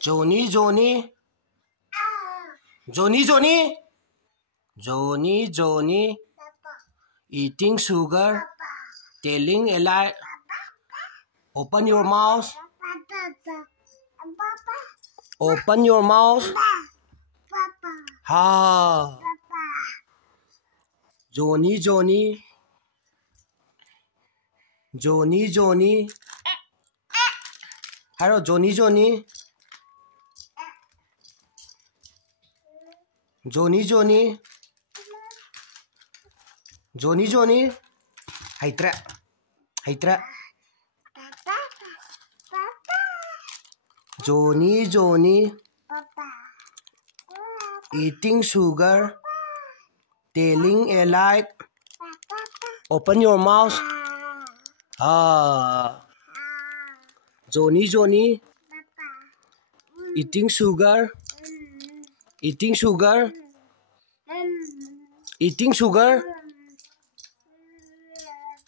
Jonny Jonny. Jonny Jonny. Jonny Jonny. Eating sugar. Telling a lie. Open your mouth. Open your mouth. Ha. Jonny Jonny. Jonny Jonny. Hello, Jonny Jonny. Jonny Jonny. Jonny Jonny. Haitra. Haitra. Jonny Jonny. Eating sugar. Telling a lie. Open your mouth. Ah. Jonny Jonny. Eating sugar. Eating sugar. Eating sugar.